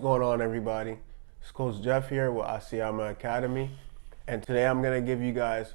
going on, everybody? It's Coach Jeff here with Asiamah Academy, and today I'm going to give you guys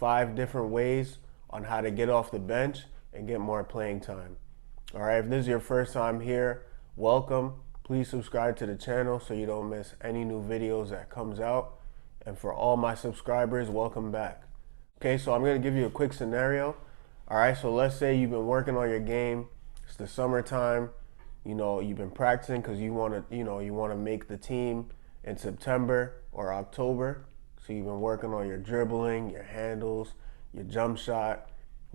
5 different ways on how to get off the bench and get more playing time. All right, if this is your first time here, welcome. Please subscribe to the channel so you don't miss any new videos that comes out. And for all my subscribers, welcome back. Okay, so I'm going to give you a quick scenario. All right, so let's say you've been working on your game. It's the summertime. You know, you've been practicing because you want to make the team in September or October. So you've been working on your dribbling, your handles, your jump shot.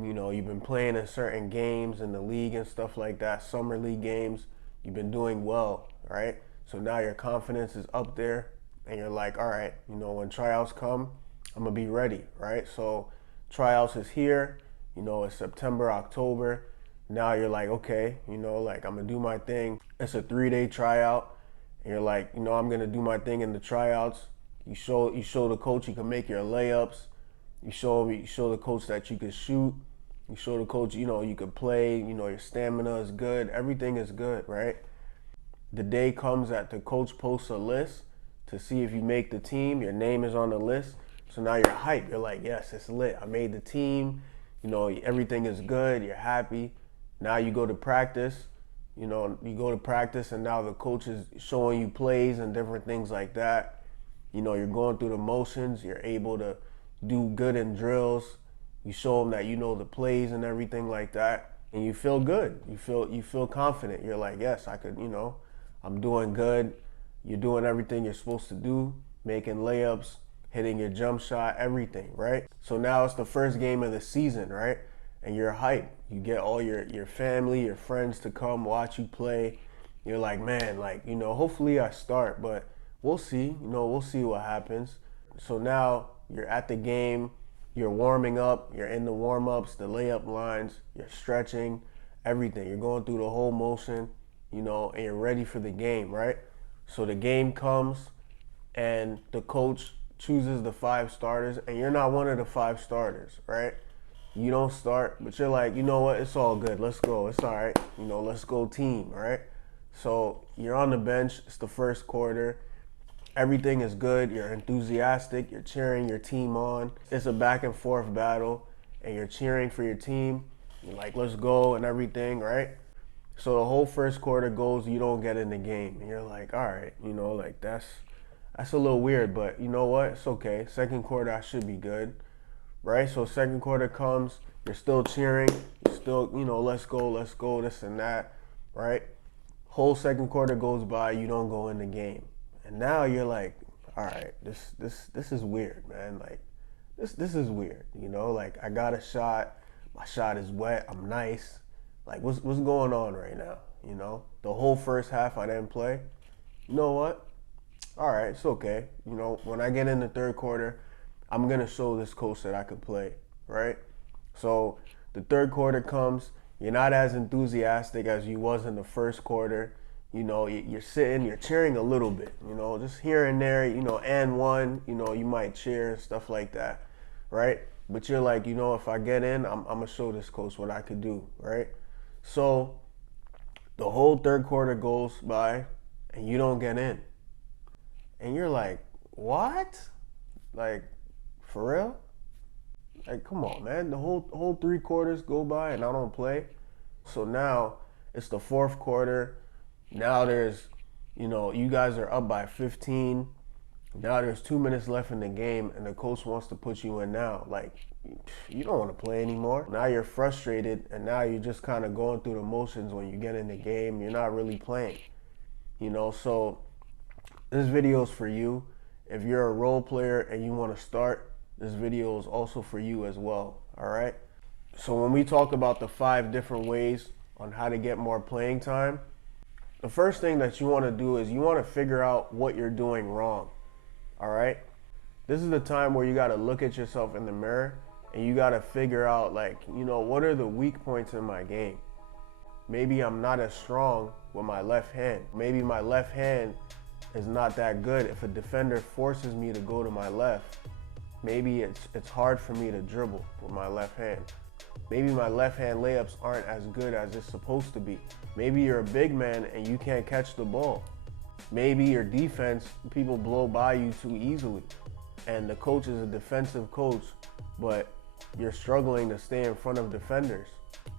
You know, you've been playing in certain games in the league and stuff like that, summer league games. You've been doing well, right? So now your confidence is up there and you're like, all right, you know, when tryouts come, I'm gonna be ready, right? So tryouts is here, you know, it's September, October. Now you're like, okay, you know, like I'm gonna do my thing. It's a 3-day tryout, and you're like, you know, I'm gonna do my thing in the tryouts. You show the coach you can make your layups. You show the coach that you can shoot. You show the coach, you know, you can play. You know, your stamina is good. Everything is good, right? The day comes that the coach posts a list to see if you make the team. Your name is on the list, so now you're hyped. You're like, yes, it's lit. I made the team. You know, everything is good. You're happy. Now you go to practice, you know, and now the coach is showing you plays and different things like that. You know, you're going through the motions. You're able to do good in drills. You show them that you know the plays and everything like that, and you feel good. You feel confident. You're like, yes, I could, you know, I'm doing good. You're doing everything you're supposed to do, making layups, hitting your jump shot, everything, right? So now it's the first game of the season, right? And you're hyped. You get all your family, your friends to come watch you play. You're like, man, like, you know, hopefully I start, but we'll see. You know, we'll see what happens. So now you're at the game, you're warming up, you're in the warm-ups, the layup lines, you're stretching, everything. You're going through the whole motion, you know, and you're ready for the game, right? So the game comes and the coach chooses the 5 starters, and you're not one of the 5 starters, right? You don't start, but you're like, you know what, it's all good, let's go, it's all right, you know, let's go team, right? So you're on the bench, it's the first quarter, everything is good, you're enthusiastic, you're cheering your team on. It's a back and forth battle, and you're cheering for your team, you're like, let's go and everything, right? So the whole first quarter goes, you don't get in the game, and you're like, all right, you know, like that's a little weird, but you know what, it's okay. Second quarter, I should be good. Right, so second quarter comes, you're still cheering, you're still, you know, let's go, this and that, right? Whole second quarter goes by, you don't go in the game, and now you're like, all right, this is weird, man. Like, this is weird, you know. Like, I got a shot, my shot is wet, I'm nice. Like, what's going on right now? You know, the whole first half I didn't play. You know what? All right, it's okay. You know, when I get in the third quarter, I'm going to show this coach that I could play, right? So the third quarter comes, you're not as enthusiastic as you was in the first quarter. You know, you're sitting, you're cheering a little bit, you know, just here and there, you know, and one, you know, you might cheer and stuff like that, right? But you're like, you know, if I get in, I'm going to show this coach what I could do, right? So the whole third quarter goes by and you don't get in. And you're like, what? Like, for real? Like, come on, man. The whole 3 quarters go by and I don't play. So now it's the fourth quarter. Now there's, you know, you guys are up by 15. Now there's 2 minutes left in the game and the coach wants to put you in now. Like, you don't want to play anymore. Now you're frustrated and now you're just kind of going through the motions when you get in the game. You're not really playing, you know. So this video is for you. If you're a role player and you want to start, this video is also for you as well, all right? So when we talk about the 5 different ways on how to get more playing time, the first thing that you want to do is you want to figure out what you're doing wrong, all right? This is the time where you got to look at yourself in the mirror and you got to figure out, like, you know, what are the weak points in my game? Maybe I'm not as strong with my left hand. Maybe my left hand is not that good. If a defender forces me to go to my left, maybe it's hard for me to dribble with my left hand. Maybe my left hand layups aren't as good as it's supposed to be. Maybe you're a big man and you can't catch the ball. Maybe your defense, people blow by you too easily, and the coach is a defensive coach, but you're struggling to stay in front of defenders.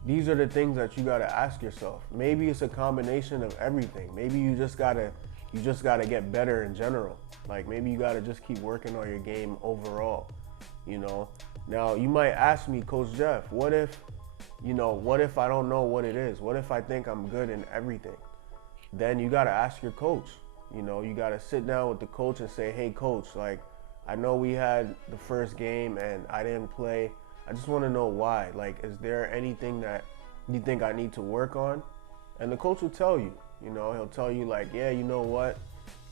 These are the things that you gotta ask yourself. Maybe it's a combination of everything. Maybe you just gotta get better in general. Like maybe you gotta just keep working on your game overall, you know? Now you might ask me, Coach Jeff, what if I don't know what it is? What if I think I'm good in everything? Then you gotta ask your coach. You know, you gotta sit down with the coach and say, hey coach, like I know we had the first game and I didn't play. I just wanna know why. Like, is there anything that you think I need to work on? And the coach will tell you, you know, he'll tell you like, yeah, you know what?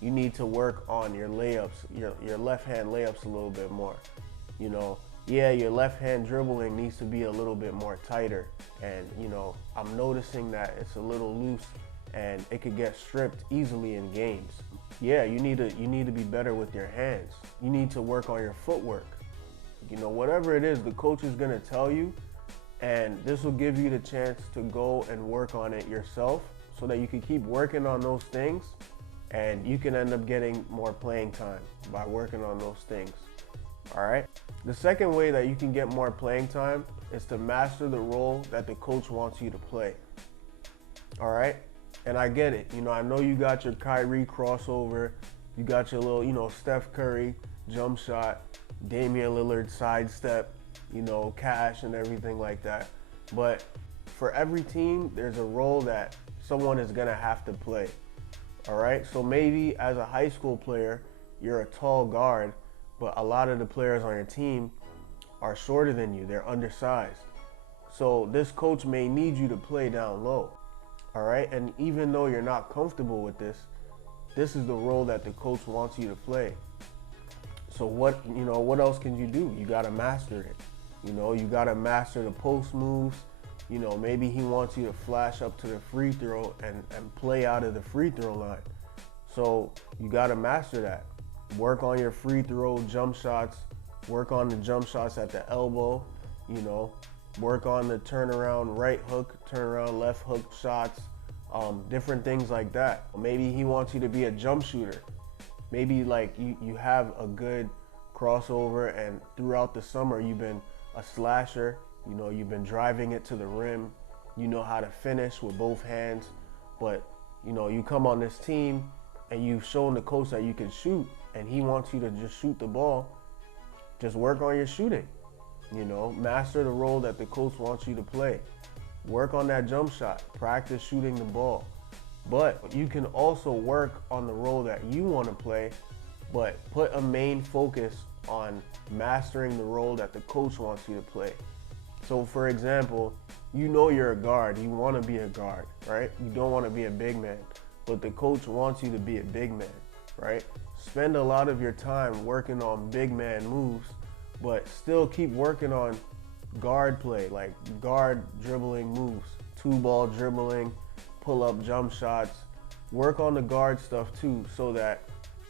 You need to work on your layups, your left hand layups a little bit more. You know, yeah, your left hand dribbling needs to be a little bit more tighter. And, you know, I'm noticing that it's a little loose and it could get stripped easily in games. Yeah, you need to be better with your hands. You need to work on your footwork. You know, whatever it is, the coach is gonna tell you, and this will give you the chance to go and work on it yourself so that you can keep working on those things and you can end up getting more playing time by working on those things. All right. The second way that you can get more playing time is to master the role that the coach wants you to play. All right. And I get it. You know, I know you got your Kyrie crossover, you got your little, you know, Steph Curry jump shot, Damian Lillard sidestep, you know, cash and everything like that. But for every team, there's a role that someone is gonna have to play. All right. So maybe as a high school player, you're a tall guard, but a lot of the players on your team are shorter than you. They're undersized. So this coach may need you to play down low. All right. And even though you're not comfortable with this, this is the role that the coach wants you to play. So what else can you do? You got to master it. You know, you got to master the post moves. You know, maybe he wants you to flash up to the free throw and play out of the free throw line. So you got to master that. Work on your free throw jump shots, work on the jump shots at the elbow, you know, work on the turnaround right hook, turnaround left hook shots, different things like that. Maybe he wants you to be a jump shooter. Maybe like you have a good crossover and throughout the summer you've been a slasher, you know, you've been driving it to the rim, you know how to finish with both hands, but you know, you come on this team and you've shown the coach that you can shoot and he wants you to just shoot the ball. Just work on your shooting, you know, master the role that the coach wants you to play. Work on that jump shot, practice shooting the ball. But you can also work on the role that you want to play, but put a main focus on mastering the role that the coach wants you to play. So for example, you know you're a guard, you want to be a guard, right? You don't want to be a big man, but the coach wants you to be a big man, right? Spend a lot of your time working on big man moves, but still keep working on guard play, like guard dribbling moves, two ball dribbling, pull up jump shots. Work on the guard stuff too, so that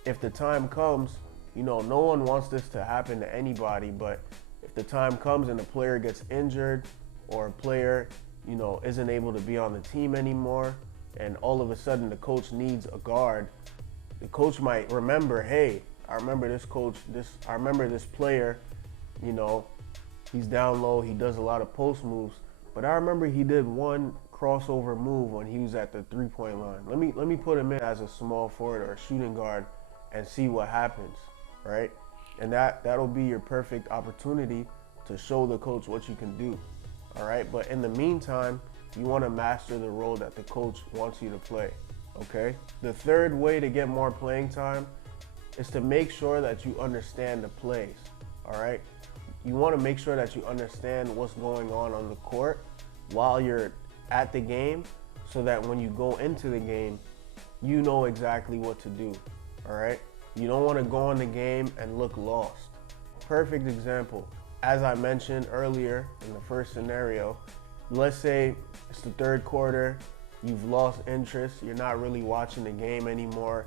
if the time comes, you know, no one wants this to happen to anybody, but if the time comes and a player gets injured or a player, you know, isn't able to be on the team anymore, and all of a sudden the coach needs a guard, the coach might remember, hey, I remember this player, you know, he's down low, he does a lot of post moves, but I remember he did one crossover move when he was at the three-point line. Let me put him in as a small forward or a shooting guard and see what happens, right? And that'll be your perfect opportunity to show the coach what you can do, all right? But in the meantime, you want to master the role that the coach wants you to play, okay? The third way to get more playing time is to make sure that you understand the plays, all right? You want to make sure that you understand what's going on the court while you're at the game, so that when you go into the game, you know exactly what to do, all right? You don't want to go in the game and look lost. Perfect example, as I mentioned earlier in the first scenario, let's say it's the third quarter, you've lost interest, you're not really watching the game anymore,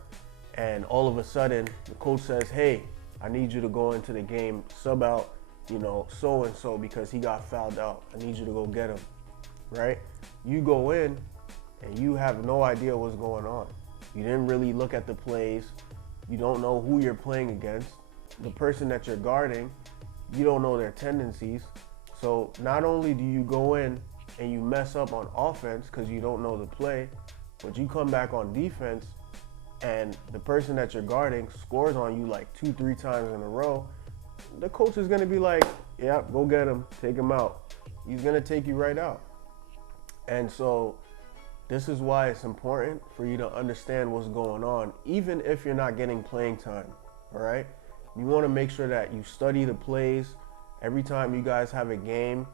and all of a sudden the coach says, hey, I need you to go into the game, sub out, you know, so-and-so because he got fouled out. I need you to go get him, right? You go in and you have no idea what's going on. You didn't really look at the plays. You don't know who you're playing against. The person that you're guarding, you don't know their tendencies. So not only do you go in and you mess up on offense because you don't know the play, but you come back on defense and the person that you're guarding scores on you like 2-3 times in a row, the coach is going to be like, yeah, go get him, take him out. He's going to take you right out. And so this is why it's important for you to understand what's going on, even if you're not getting playing time, all right? You want to make sure that you study the plays. Every time you guys have a game,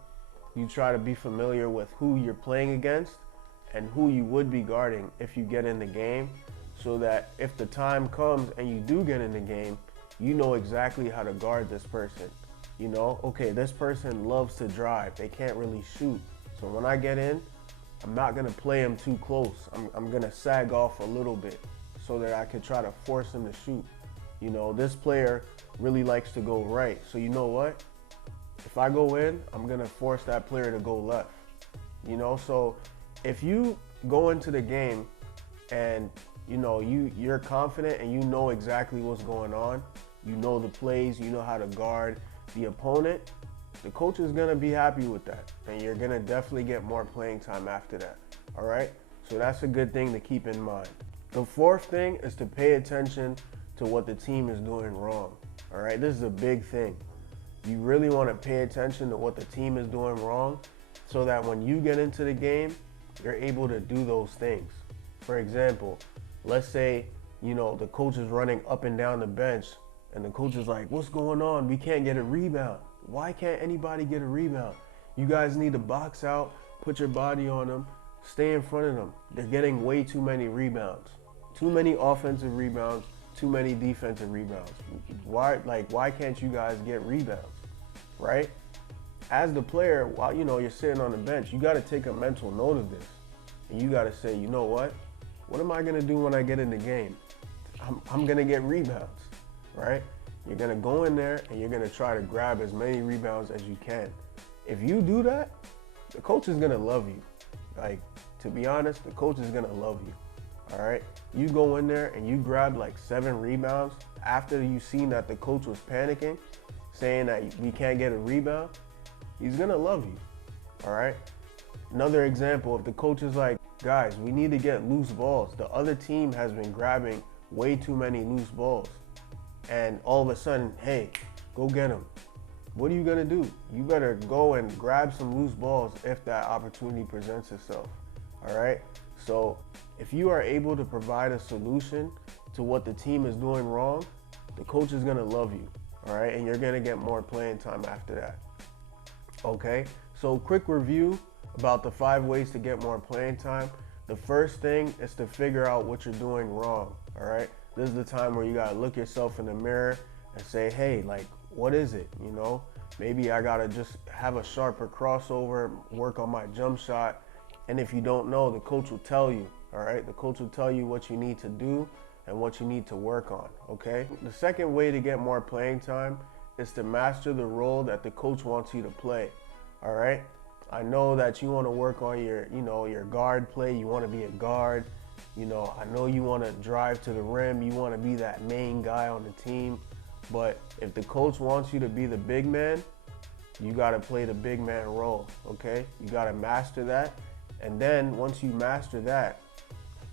you try to be familiar with who you're playing against and who you would be guarding if you get in the game, so that if the time comes and you do get in the game, you know exactly how to guard this person. You know, okay, this person loves to drive. They can't really shoot. So when I get in, I'm not gonna play him too close. I'm gonna sag off a little bit so that I can try to force him to shoot. You know, this player really likes to go right. So you know what? If I go in, I'm gonna force that player to go left. You know, so if you go into the game and you know you're confident and you know exactly what's going on, you know the plays, you know how to guard the opponent, the coach is gonna be happy with that, and you're gonna definitely get more playing time after that. All right, so that's a good thing to keep in mind. The fourth thing is to pay attention to what the team is doing wrong. All right, this is a big thing. You really want to pay attention to what the team is doing wrong, so that when you get into the game, you're able to do those things. For example, let's say, you know, the coach is running up and down the bench and the coach is like, what's going on? We can't get a rebound. Why can't anybody get a rebound? You guys need to box out, put your body on them, stay in front of them. They're getting way too many rebounds. Too many offensive rebounds, too many defensive rebounds. Why can't you guys get rebounds, right? As the player, while you know you're sitting on the bench, you got to take a mental note of this. And you got to say, you know what? What am I going to do when I get in the game? I'm going to get rebounds, right? You're going to go in there and you're going to try to grab as many rebounds as you can. If you do that, the coach is going to love you. Like, to be honest, the coach is going to love you, all right? You go in there and you grab like 7 rebounds after you've seen that the coach was panicking, saying that we can't get a rebound, he's going to love you, all right? Another example, if the coach is like, guys, we need to get loose balls. The other team has been grabbing way too many loose balls. And all of a sudden, hey, go get them. What are you gonna do? You better go and grab some loose balls if that opportunity presents itself, all right? So if you are able to provide a solution to what the team is doing wrong, the coach is gonna love you, all right? And you're gonna get more playing time after that, okay? So quick review about the 5 ways to get more playing time. The first thing is to figure out what you're doing wrong, all right? This is the time where you gotta look yourself in the mirror and say, hey, like, what is it, you know? Maybe I gotta just have a sharper crossover, work on my jump shot. And if you don't know, the coach will tell you, all right? The coach will tell you what you need to do and what you need to work on, okay? The second way to get more playing time is to master the role that the coach wants you to play, all right? I know that you want to work on your, you know, your guard play. You want to be a guard. You know, I know you want to drive to the rim. You want to be that main guy on the team. But if the coach wants you to be the big man, you got to play the big man role, okay? You got to master that. And then once you master that,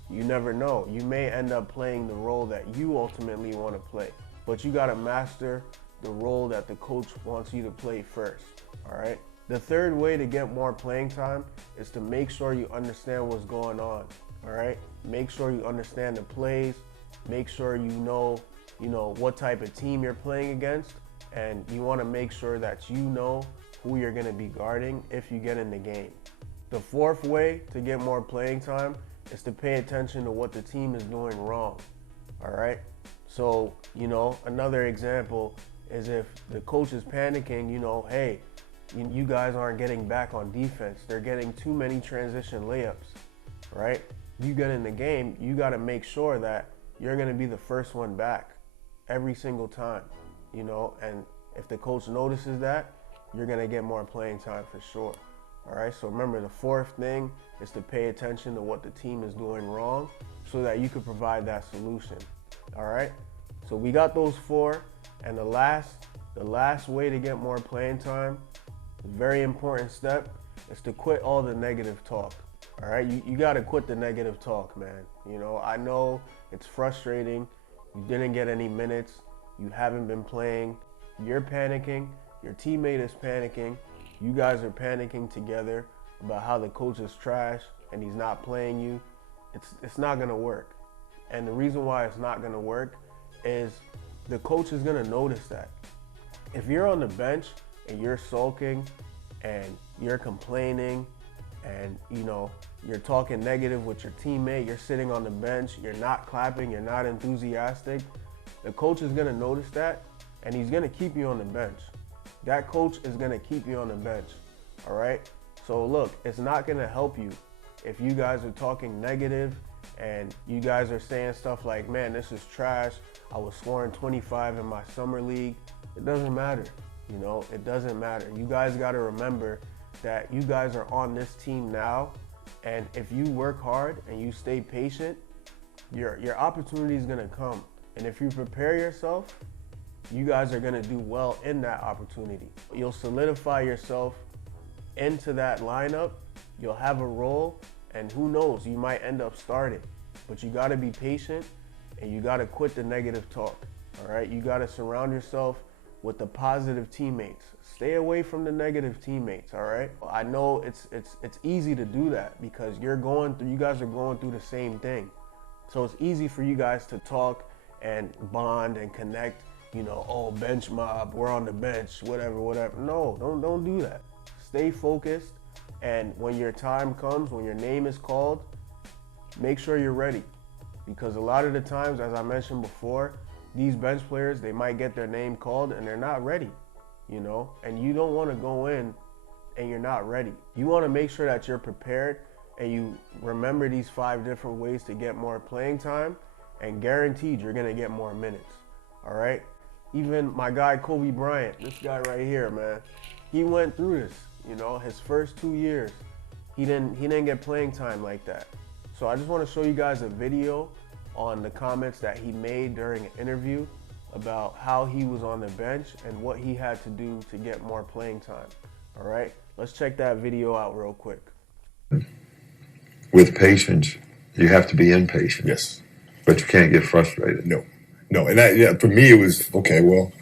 you never know. You may end up playing the role that you ultimately want to play. But you got to master the role that the coach wants you to play first, all right? The third way to get more playing time is to make sure you understand what's going on, all right? Make sure you understand the plays. Make sure you know what type of team you're playing against, and you want to make sure that you know who you're going to be guarding if you get in the game. The fourth way to get more playing time is to pay attention to what the team is doing wrong, all right? So, you know, another example is if the coach is panicking, you know, hey, you guys aren't getting back on defense. They're getting too many transition layups, right? You get in the game, you got to make sure that you're going to be the first one back every single time, you know, and if the coach notices that, you're going to get more playing time for sure, All right, so remember, the fourth thing is to pay attention to what the team is doing wrong so that you can provide that solution. All right, so we got those four, and the last way to get more playing time, a very important step, is to quit all the negative talk. All right, you got to quit the negative talk, man. You know, I know it's frustrating. You didn't get any minutes. You haven't been playing. You're panicking. Your teammate is panicking. You guys are panicking together about how the coach is trash and he's not playing you. It's not gonna work. And the reason why it's not gonna work is the coach is gonna notice that. If you're on the bench and you're sulking and you're complaining and you're talking negative with your teammate, you're sitting on the bench, you're not clapping, you're not enthusiastic, the coach is gonna notice that and he's gonna keep you on the bench. That coach is gonna keep you on the bench, all right? So look, it's not gonna help you if you guys are talking negative and you guys are saying stuff like, man, this is trash. I was scoring 25 in my summer league. It doesn't matter, it doesn't matter. You guys gotta remember that you guys are on this team now, and if you work hard and you stay patient, your opportunity is gonna come. And if you prepare yourself, you guys are gonna do well in that opportunity. You'll solidify yourself into that lineup, you'll have a role, and who knows, you might end up starting. But you gotta be patient and you gotta quit the negative talk, all right? You gotta surround yourself with the positive teammates. Stay away from the negative teammates, all right? I know it's easy to do that because you guys are going through the same thing. So it's easy for you guys to talk and bond and connect. Oh, bench mob, we're on the bench, whatever. No, don't do that. Stay focused, and when your time comes, when your name is called, make sure you're ready. Because a lot of the times, as I mentioned before, these bench players, they might get their name called and they're not ready, and you don't want to go in and you're not ready. You want to make sure that you're prepared and you remember these 5 different ways to get more playing time, and guaranteed you're going to get more minutes, all right? Even my guy Kobe Bryant, this guy right here, man, he went through this. His first 2 years, he didn't get playing time like that. So I just want to show you guys a video on the comments that he made during an interview about how he was on the bench and what he had to do to get more playing time. All right, let's check that video out real quick. With patience, you have to be impatient. Yes. But you can't get frustrated. No. And that, for me, it was, okay, well,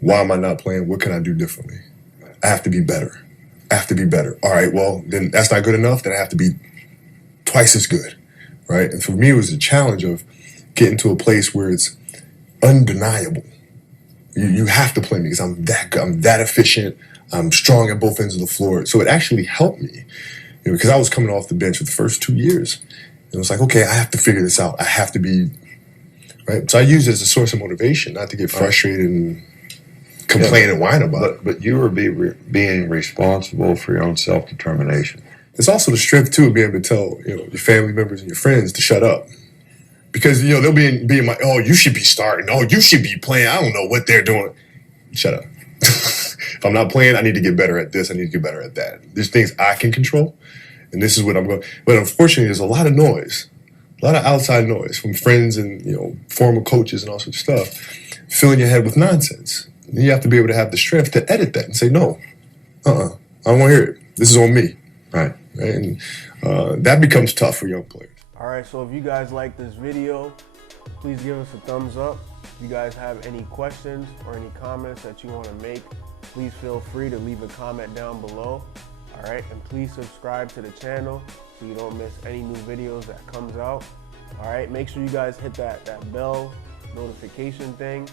why am I not playing? What can I do differently? I have to be better. All right, well, then that's not good enough. Then I have to be twice as good, right? And for me, it was a challenge of getting to a place where it's undeniable. You have to play me because I'm that good. I'm that efficient. I'm strong at both ends of the floor. So it actually helped me, because I was coming off the bench for the first 2 years. And it was like, okay, I have to figure this out. I have to be, right? So I use it as a source of motivation, not to get frustrated and complain and whine about it. But you were being responsible for your own self-determination. It's also the strength, too, of being able to tell, your family members and your friends to shut up. Because, they'll be in my, oh, you should be starting. Oh, you should be playing. I don't know what they're doing. Shut up. If I'm not playing, I need to get better at this. I need to get better at that. There's things I can control, and this is what I'm going. But unfortunately, there's a lot of noise, a lot of outside noise from friends and former coaches and all sorts of stuff, filling your head with nonsense. And you have to be able to have the strength to edit that and say, no, I don't want to hear it. This is on me, right? And that becomes tough for young players. All right, so if you guys like this video, please give us a thumbs up. If you guys have any questions or any comments that you want to make, please feel free to leave a comment down below. All right, and please subscribe to the channel so you don't miss any new videos that comes out. All right, make sure you guys hit that bell notification thing.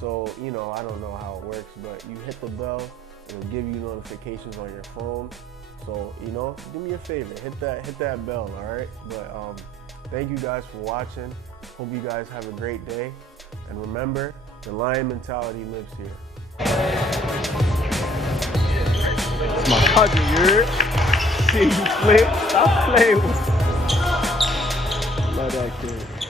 So, I don't know how it works, but you hit the bell, it'll give you notifications on your phone. So, do me a favor, hit that bell, all right? But thank you guys for watching. Hope you guys have a great day. And remember, the lion mentality lives here. It's my cousin, Youre. See you flip. Stop playing with me. Love that kid.